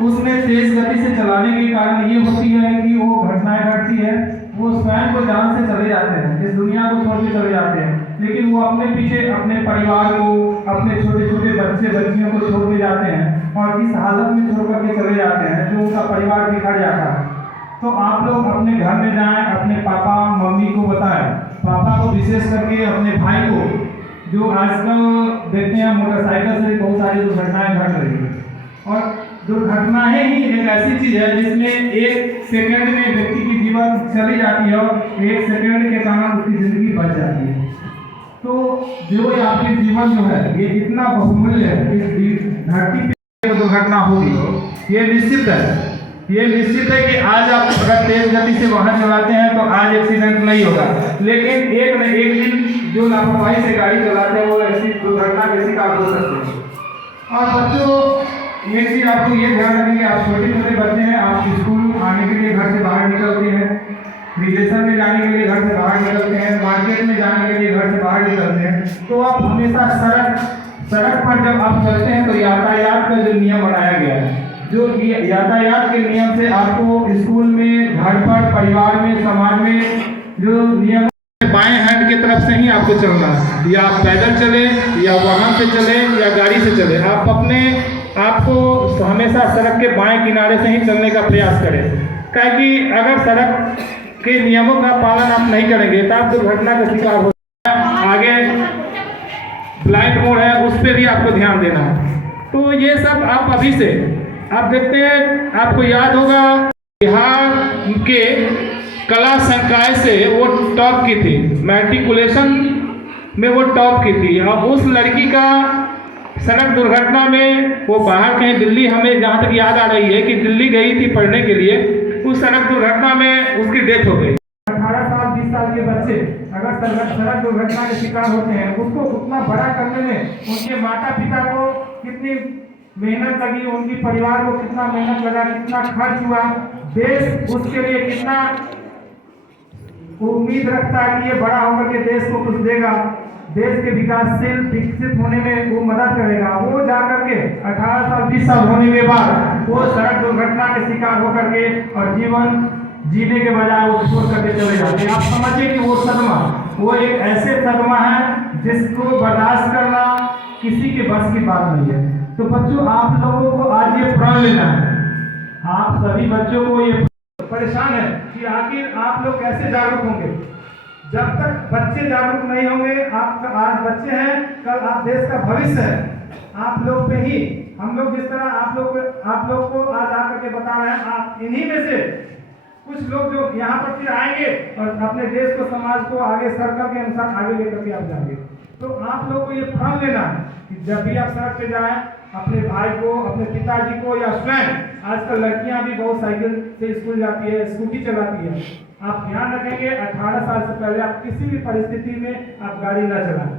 उसमें तेज गति से चलाने के कारण ये होती है कि वो घटनाएं घटती है, वो स्वयं को जान से चले जाते हैं, इस दुनिया को छोड़ के चले जाते हैं, लेकिन वो अपने पीछे अपने परिवार को, अपने छोटे छोटे बच्चे बच्चियों को छोड़ के जाते हैं और इस हालत में छोड़ करके चले जाते हैं जो उनका परिवार बिखर जाता है। तो आप लोग अपने घर में जाएं, अपने पापा मम्मी को बताएं, पापा को विशेष करके अपने भाई को, जो आजकल देखते हैं मोटरसाइकिल से बहुत सारी दुर्घटनाएं घट रही है, और दुर्घटनाएं ही एक ऐसी चीज है जिसमें एक सेकंड में व्यक्ति की जीवन चली जाती है और एक सेकंड के कारण उसकी जिंदगी बच जाती है। तो जो आपके जीवन जो है ये इतना बहुमूल्य है, इस धरती पे दुर्घटना होगी ये निश्चित है। ये निश्चित है कि आज आप अगर तेज गति से वाहन चलाते हैं तो आज एक्सीडेंट नहीं होगा, लेकिन एक न एक दिन जो लापरवाही से गाड़ी चलाते हैं वो ऐसी दुर्घटना के शिकार हो सकते हैं। और बच्चों ये चीज़ आपको ये ध्यान रखेंगे, आप छोटे छोटे बच्चे हैं, आप स्कूल आने के लिए घर से बाहर निकलते हैं, रिलेशन में जाने के लिए घर से बाहर निकलते हैं, मार्केट में जाने के लिए घर से बाहर निकलते हैं, तो आप हमेशा सड़क पर जब आप चलते हैं तो यातायात का जो नियम बनाया गया है, जो यातायात के नियम से आपको स्कूल में, घर पर, परिवार में, समाज में जो नियम, बाएं हैंड की तरफ से ही आपको चलना है, या आप पैदल चले या वाहन से चले या गाड़ी से चले, आपको हमेशा सड़क के बाएं किनारे से ही चलने का प्रयास करें, क्योंकि अगर सड़क के नियमों का पालन आप नहीं करेंगे तो आप दुर्घटना का शिकार हो जाएंगे। आगे ब्लाइंड मोड़ है, उस पर भी आपको ध्यान देना है। तो ये सब आप अभी से आप देखते हैं, आपको याद होगा बिहार के कला संकाय से वो टॉप की थी, मैट्रिकुलेशन में वो टॉप की थी, और उस लड़की का सड़क दुर्घटना में वो बाहर कहीं दिल्ली, हमें जहाँ तक याद आ रही है कि दिल्ली गई थी पढ़ने के लिए, उस सड़क दुर्घटना में उसकी डेथ हो गई। 18 साल 20 साल के बच्चे अगर सड़क दुर्घटना के शिकार होते हैं, उसको उतना बड़ा करने में उनके माता पिता को कितनी मेहनत लगी, उनके परिवार को कितना मेहनत लगा, कितना खर्च हुआ, देश उसके लिए कितना उम्मीद रखता है कि ये बड़ा होकर के देश को कुछ देगा, देश के विकासशील विकसित होने में वो मदद करेगा। वो जाकर के 18 साल 20 साल होने के बाद वो सड़क दुर्घटना के शिकार होकर के और जीवन जीने के बजाय वो छोड़ करके चले जाते हैं। आप समझिए कि वो सदमा, वो एक ऐसे सदमा है जिसको बर्दाश्त करना किसी के बस की बात नहीं है। तो बच्चों, आप लोगों को आज ये प्रण लेना है, आप सभी बच्चों को ये परेशान है कि आखिर आप लोग कैसे जागरूक होंगे। जब तक बच्चे जागरूक नहीं होंगे, आप आज बच्चे हैं, कल आप देश का भविष्य है, आप लोग पे ही हम लोग जिस तरह आप लोग को आज आकर के बता रहे हैं, आप इन्हीं में से कुछ लोग जो यहाँ पर फिर आएंगे और अपने देश को, समाज को आगे सर्कल के अनुसार आगे लेकर के आप जाएंगे। तो आप लोग को ये प्रण लेना है कि जब भी आप सड़क पे जाएं, अपने भाई को, अपने पिताजी को या स्वयं, आजकल लड़कियां भी बहुत साइकिल से स्कूल जाती है, स्कूटी चलाती है, आप ध्यान रखेंगे 18 साल से पहले आप किसी भी परिस्थिति में आप गाड़ी न चलाएं।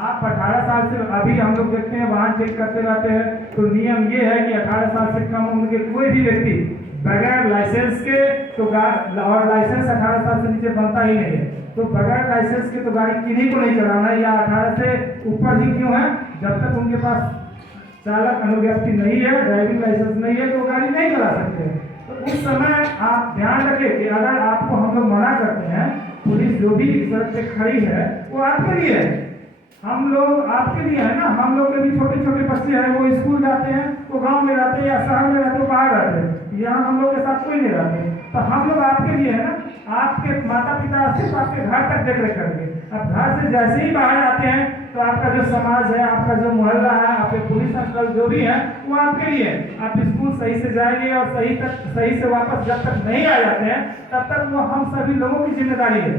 आप 18 साल से, अभी हम लोग देखते हैं वाहन चेक करते रहते हैं, तो नियम ये है कि 18 साल से कम उम्र के कोई भी व्यक्ति बगैर लाइसेंस के तो और लाइसेंस 18 साल से नीचे बनता ही नहीं है, तो बगैर लाइसेंस के तो गाड़ी किन्हीं को नहीं चलाना है, या 18 से ऊपर ही क्यों है, जब तक उनके पास चालक अनुज्ञप्ति नहीं है, ड्राइविंग लाइसेंस नहीं है, तो गाड़ी नहीं चला सकते हैं। तो उस समय आप ध्यान रखें कि अगर आपको हम लोग मना करते हैं, पुलिस जो भी सड़क पे खड़ी है वो आपके लिए है, हम लोग आपके लिए है ना। हम लोग के भी छोटे छोटे बच्चे हैं, वो स्कूल जाते हैं, वो गांव में रहते हैं या शहर में रहते हैं, बाहर रहते हैं, यहाँ हम लोग के साथ कोई नहीं रहते, तो हम लोग आपके लिए है ना। आपके माता पिता सिर्फ आपके घर तक देख रेख करेंगे, अब घर से जैसे ही बाहर आते हैं तो आपका जो समाज है, आपका जो मोहल्ला है, आपके पुलिस अंकल जो भी है वो आपके लिए है। आप स्कूल सही से जाएंगे और सही से वापस जब तक नहीं आ जाते हैं तब तक वो हम सभी लोगों की जिम्मेदारी है,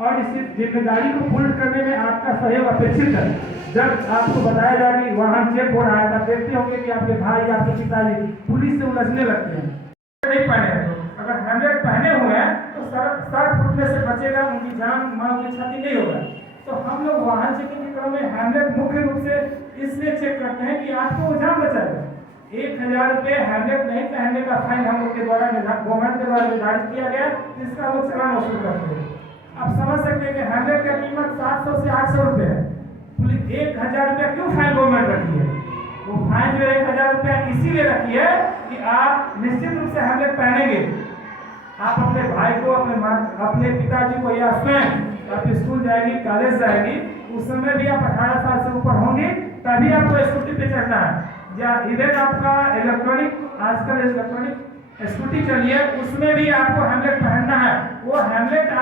और इस जिम्मेदारी को पूर्ण करने में आपका सहयोग अपेक्षित है। जब आपको बताया जाए कि वाहन चेक हो रहा है, तब देखते होंगे कि आपके भाई, आपके पिताजी पुलिस से उलझने लगते हैं, नहीं पहने हैं, तो अगर हेलमेट पहने हुए हैं तो सड़क फूटने से बचेगा, उनकी जान माल की क्षति नहीं होगा। तो हम लोग वाहन चेकिंग के क्रम में हेलमेट मुख्य रूप से इसलिए चेक करते हैं कि आपको जान बचाएगा। 1000 रुपये हेलमेट नहीं पहनने का फाइन हम लोग के द्वारा गवर्नमेंट के द्वारा निर्धारित किया गया, जिसका हम लोग चालान वसूल करते हैं। आप समझ सकते हैं कि हेलमेट का कीमत 700 से 800 रुपये है। पुलिस 1000 रुपया क्यों फाइन गवर्नमेंट रखी है? वो फाइन जो 1000 रुपया इसीलिए रखी है कि आप निश्चित रूप से हेलमेट पहनेंगे। आप अपने भाई को, अपने पिताजी को या स्वयं आप स्कूल जाएगी, कॉलेज जाएगी, उस समय भी आप 18 साल से ऊपर होंगे तभी आपको स्कूटी पे चढ़ना है। या इवन आपका आजकल इलेक्ट्रॉनिक स्कूटी चली है, उसमें भी आपको हेलमेट पहनना है। वो हेलमेट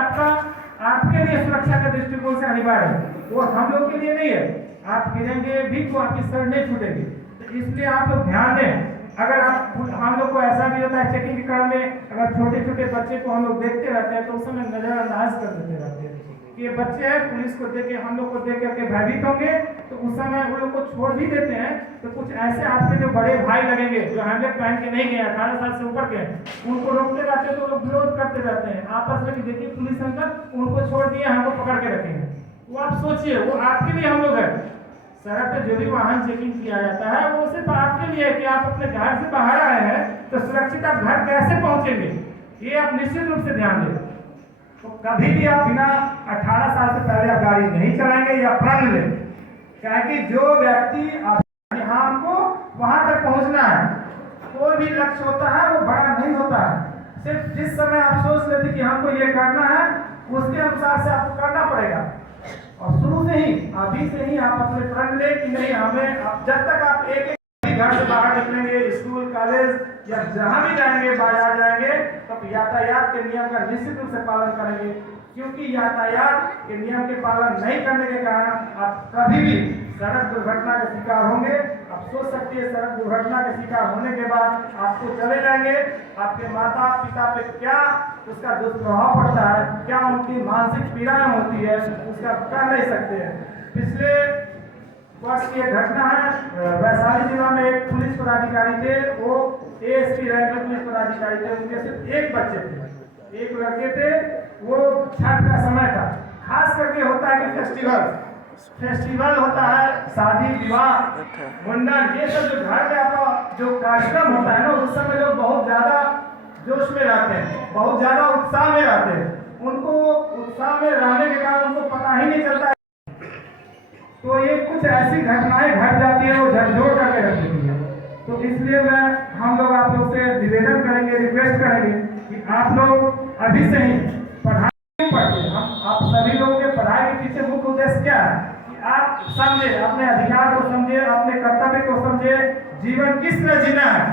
आपके लिए सुरक्षा के दृष्टिकोण से अनिवार्य है, वो हम लोग के लिए नहीं है। आप गिरेंगे भी तो आपकी सर नहीं छूटेगी, तो इसलिए आप लोग ध्यान दें। अगर हम लोग को ऐसा भी होता है चेकिंग के क्रम में, अगर छोटे छोटे बच्चे को हम लोग देखते रहते हैं तो उस समय नजरअंदाज कर देते रहते हैं कि ये बच्चे हैं, पुलिस को देख के हम लोग को देख करके भयभीत होंगे, तो उस समय वो लोग को छोड़ भी देते हैं। तो कुछ ऐसे आपके जो बड़े भाई लगेंगे जो हेलमेट पहन के नहीं गए, 18 साल से ऊपर के, उनको रोकते रहते हैं तो लोग विरोध करते रहते हैं आपस में कि देखिए पुलिस अंकल उनको छोड़ दिए, हमको पकड़ के रखेंगे। वो आप सोचिए, वो आपके लिए हम लोग है। सड़क पे जो भी वाहन चेकिंग किया जाता है वो सिर्फ आपके लिए है कि आप अपने घर से बाहर आए हैं तो सुरक्षित आप घर कैसे पहुंचेंगे, ये आप निश्चित रूप से ध्यान दें। तो कभी भी आप बिना 18 साल से पहले आप गाड़ी नहीं चलाएंगे या प्रण लें, क्योंकि जो व्यक्ति यहाँ हमको वहां तक पहुंचना है, कोई भी लक्ष्य होता है वो बड़ा नहीं होता है। सिर्फ जिस समय आप सोच लेते कि हमको ये करना है उसके अनुसार से आपको करना पड़ेगा। और शुरू से ही, अभी से ही आप अपने प्रण ले कि नहीं हमें, जब तक आप एक घर से बाहर निकलेंगे, स्कूल कॉलेज या जहां भी जाएंगे, बाजार जाएंगे, तो यातायात के नियम का निश्चित रूप से पालन करेंगे। क्योंकि यातायात के नियम के पालन नहीं करने के कारण आप कभी भी सड़क दुर्घटना के शिकार होंगे। आप सोच सकते हैं सड़क दुर्घटना के शिकार होने के बाद आपको चले जाएंगे, आपके माता पिता पे क्या उसका दुष्प्रभाव पड़ता है, क्या उनकी मानसिक पीड़ाएं होती है, उसका कह नहीं सकते हैं। पिछले वर्ष की एक घटना है, वैशाली जिला में एक पुलिस पदाधिकारी थे, वो ASP रैंक में पुलिस पदाधिकारी थे, उनके सिर्फ एक बच्चे थे, एक लड़के थे। वो छठ का समय था, खास करके होता है कि फेस्टिवल होता है, शादी विवाह मुंडन, ये सब जो घर में आपका जो कार्यक्रम होता है ना, उस समय लोग बहुत ज्यादा जोश में रहते हैं, बहुत ज्यादा उत्साह में रहते हैं। उनको उत्साह में रहने के कारण उनको पता ही नहीं चलता है, तो ये कुछ ऐसी घटनाएं घट जाती है वो झकझोर करके रख देती है। तो इसलिए हम लोग आप लोग से निवेदन करेंगे, रिक्वेस्ट करेंगे कि आप लोग अभी से ही पढ़ाई पढ़िए। आप सभी लोगों के पढ़ाई के पीछे मुख्य उद्देश्य क्या है कि आप समझे, अपने अधिकार को समझे, अपने कर्तव्य को समझे, जीवन किस तरह जीना है।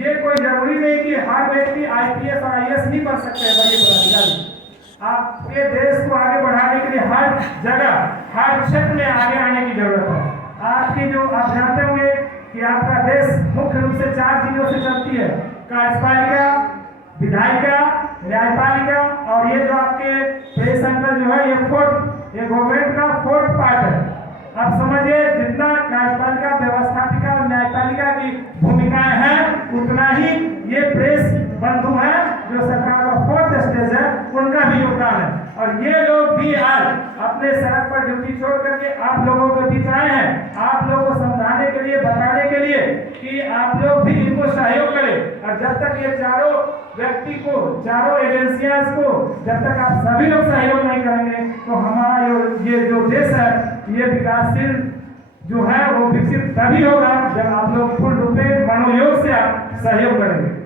ये कोई जरूरी नहीं कि हर व्यक्ति IPS और IAS नहीं बन सकते हैं बड़े पदाधिकारी। आपके देश को आगे बढ़ाने के लिए हर जगह, हर क्षेत्र में आगे आने की जरूरत है। आपकी जो आप जानते होंगे कि आपका देश मुख्य रूप से 4 चीजों से चलती है, कार्यपालिका, विधायिका, न्यायपालिका, और ये जो आपके प्रेस अंकल जो है ये गवर्नमेंट का 4th पार्ट है। अब समझिए जितना कार्यपालिका, व्यवस्थापिका और न्यायपालिका की भूमिकाएं हैं, उतना ही ये प्रेस बंधु हैं जो सरकार का 4th स्टेज है, उनका भी योगदान है। और ये लोग भी आज अपने सड़क पर ड्यूटी छोड़ करके आप लोगों के बीच आए हैं, आप लोगों को समझाने के लिए, बताने के लिए कि आप लोग भी इनको सहयोग करें। और जब तक ये चारों व्यक्ति को, चारों एजेंसियां को, जब तक आप सभी लोग सहयोग नहीं करेंगे तो हमारा ये जो देश है ये विकासशील जो है वो विकसित तभी होगा जब आप लोग पूर्ण रूप से मनोयोग से आप सहयोग करेंगे।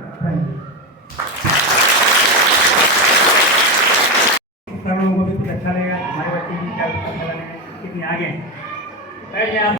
लोगों को भी कुछ अच्छा लगेगा, हमारे बच्चे भी क्या अच्छा लगेगा, कितनी आगे बैठ जाए।